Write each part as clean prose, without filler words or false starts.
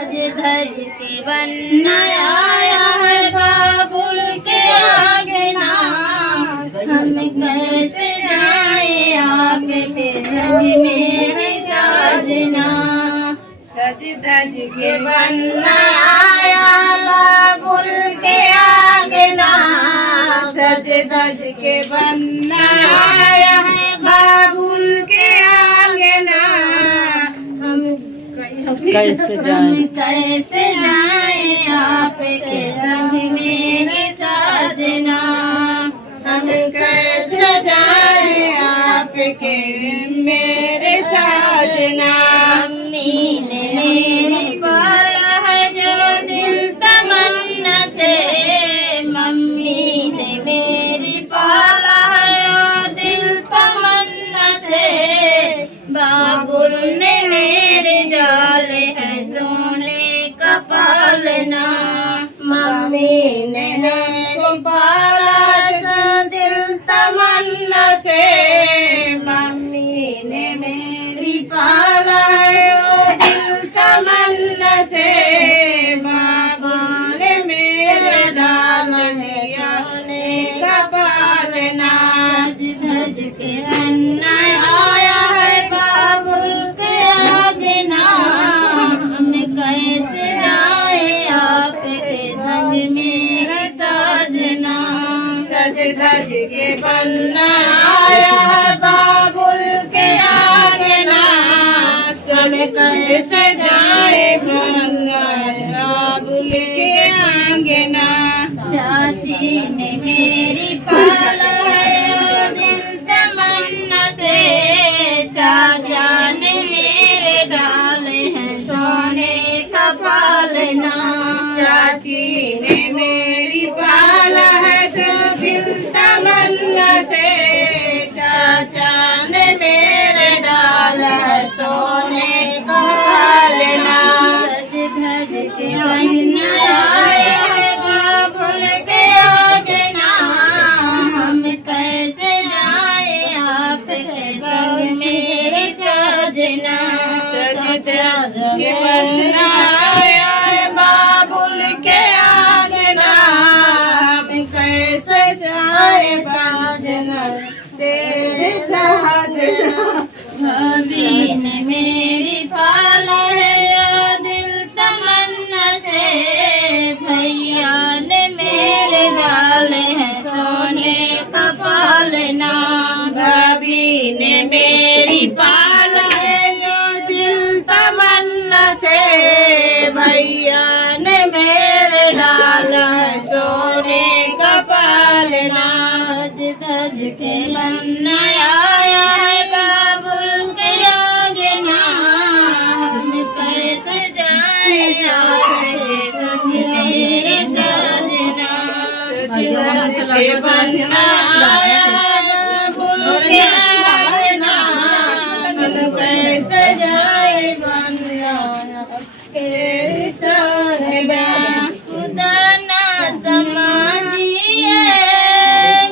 सज धज के बनना आया है बाबुल के आंगना, हम कैसे जाए आपके संग मेरे साजना। सज धज के बनना आया बाबुल के आंगना, सज धज के बनना आया है बाबुल के आंगना, कैसे जाए कैसे जाए आपके संग मेरे साजना। हम कैसे जाए आपके मेरे साजना। मम्मी ने मेरी पाला है जो दिल तमन्ना से, मम्मी ने मेरी पाला है जो दिल तमन्ना से, बाबुल ने मेरे डाले है सोने का पालना। मम्मी ने मेरी पाला जो दिल तमन्ना से, मम्मी ने मेरी पाला जो दिल तमन्ना से, बाबुल ने मेरे डाले है सोने का पालना। सज धज के बनना आया है बाबुल के आंगना, हम कैसे जाए आपके संग मेरे साजना। सज धज के बनना आया है बाबुल के आंगना, हम कैसे जाए बनना बाबुल के आंगना। चाची ने मेरी पाला है दिल तमन्ना से, चाचा ने मेरे डाले हैं सोने का पालना। चाची ने मेरी पाला है जो दिल तमन्ना से, चाचा ने मेरे डाला है सोने का पालना। सज धज के बनना आया है बाबुल के आंगना, हम कैसे जाए आपके संग मेरे साजना। सज धज के बनना आया है बाबुल के आंगना, हम कैसे जाए साजना तेरे साजना। भाभी ने मेरी पाला है या दिल तमन्ना से, भैया ने मेरे डाले हैं सोने का पालना। भाभी ने मेरी पाला है जो दिल तमन्ना से, भैया ने मेरे डाला है सोने का पालना। धज धज के बनना आया है बाबुल के आंगना, हम कैसे जाए आपके संग मेरे साजना। सज धज के बनना आया बाबुल के आंगना, हम कैसे जाए बनना तेरे साजना। खुदा ना समझिए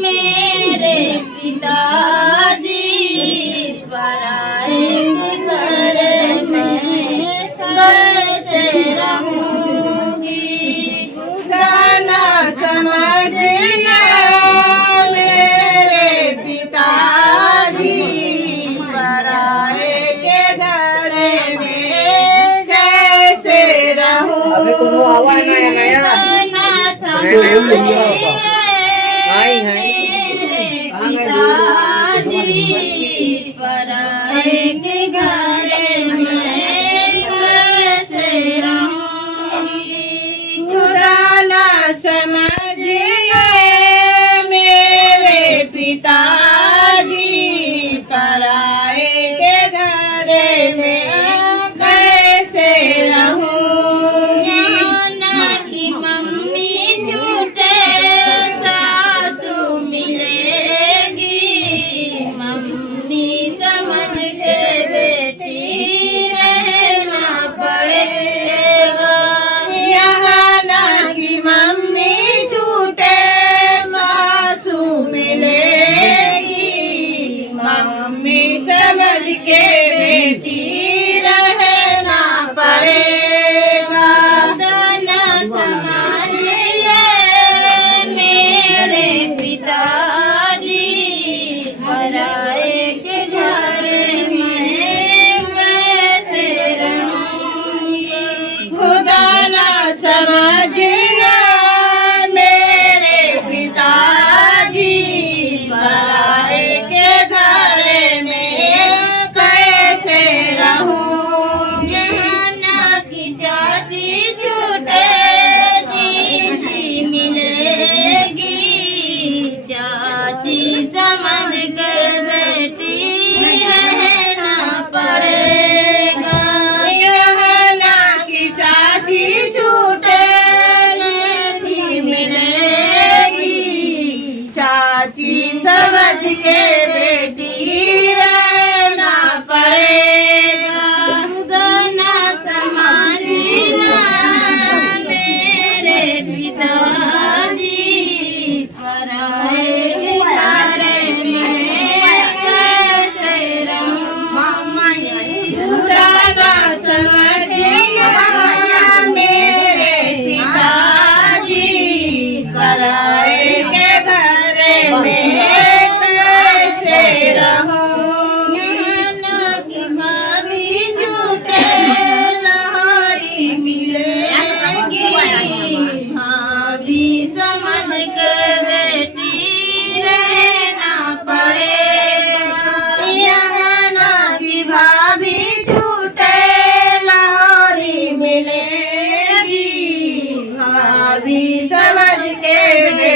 मेरे पिताजी, पराए के घर में कैसे रहूंगी। खुदा ना समझना मेरे पिताजी, पराए के घर में कैसे रहूंगी। ना समझिए मेरे पिताजी, पराए के घर में कैसे रहूंगी। खुदा ना समझिए मेरे पिताजी, पराए के घर में कैसे रहूंगी। ना कि मम्मी झूठे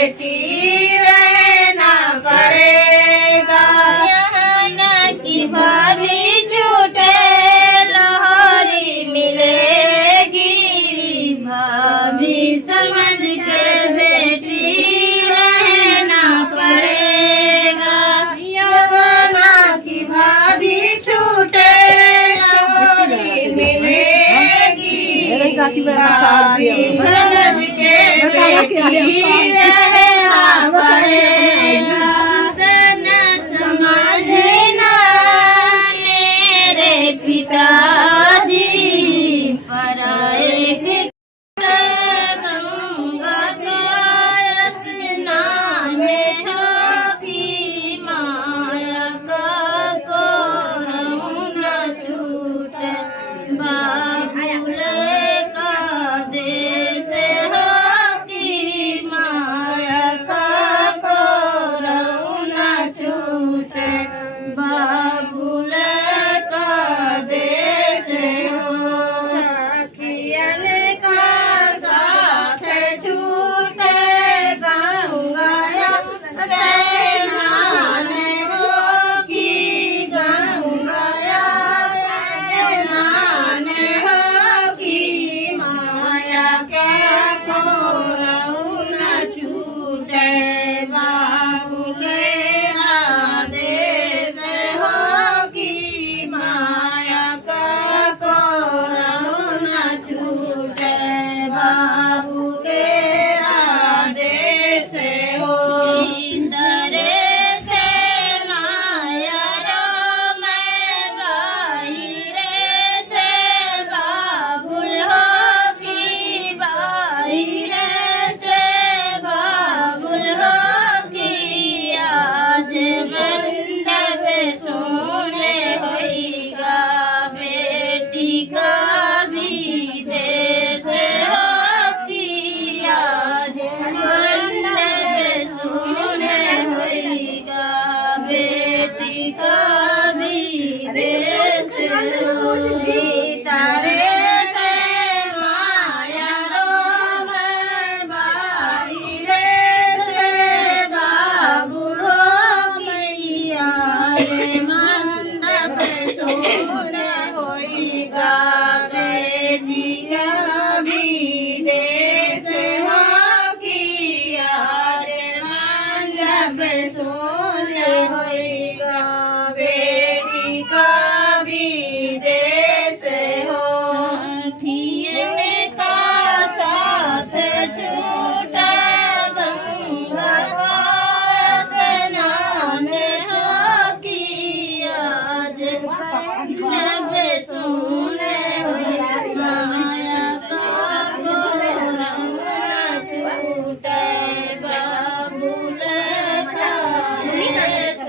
बेटी रहना पड़ेगा। यहाँ न की भाभी छूटे लाहौरी मिलेगी, भाभी समझ के बेटी रहना पड़ेगा। यहाँ न की भाभी छूटे लाहौरी मिलेगी, भाभी समझ के बेटी रहना पड़ेगा। न समझना मेरे पिताजी, पराए के गंगा का स्नान हो की माया का कोरऊ न छूटे, बाबुल का देश हो की माया का कोरऊ न छूटे, बाबुल का देश हो। सखियन का साथ छूटे गंगा स्नान हो की गंगा स्नान हो की माया के कोरऊ न छूटे, बाबुल का देश हो की माया का कोरऊ न छूटे, बाबुल का देश हो। इधर से माया रो मैं बाहिर से बाबुल हो की, बाहिर से बाबुल हो की। आज मंडप सोने होइगा, बेटी का भी देश हो की। आज मंडप सोने होइगा, बेटी का भी देश हो। तारे से माया रो मैं बाहिर से बाबुल हो की। आज मंडप सोने होइगा, बेटी का भी देश हो की। आज मंडप सोने होइगा, बेटी का भी देश हो। सखियन का साथ छूटा गंगा का स्नान हो की। आज नभ सोने माया का कोरऊ न छूटे, बाबुल का देश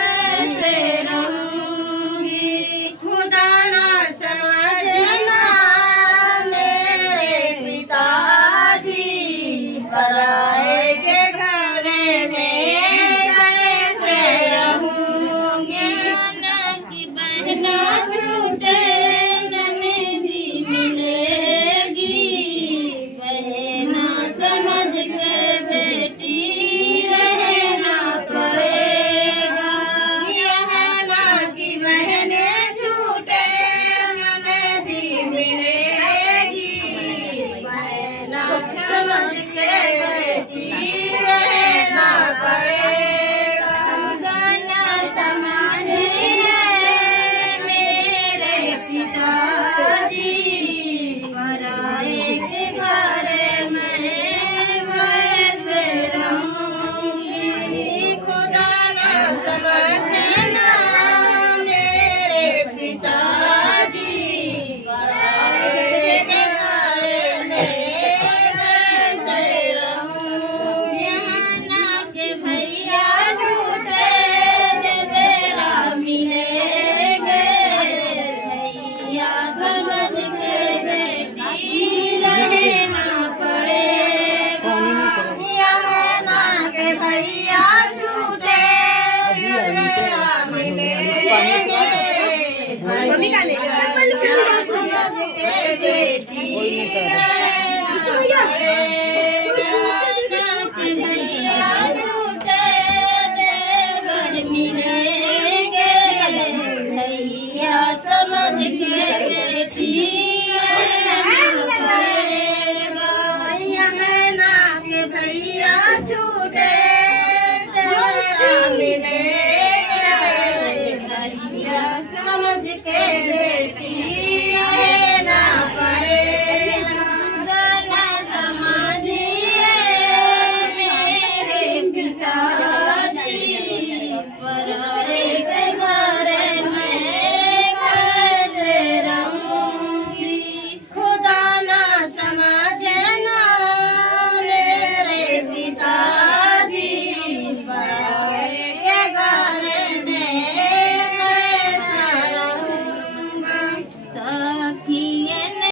ऐसे रहूंगी, खुदा न समझना मेरे पिताजी, पराए के घर में कैसे रहूंगी। न की बहना छूटे ननदी मिलेगी, बहना समझ के बेटी रहना पड़ेगा। यहाँ न की बहने छूटे ननदी मिलेगी, बहना समझ के बेटी रहना पड़ेगा। न समझना भैया झूठे देवर मिलेंगे, भैया समझ के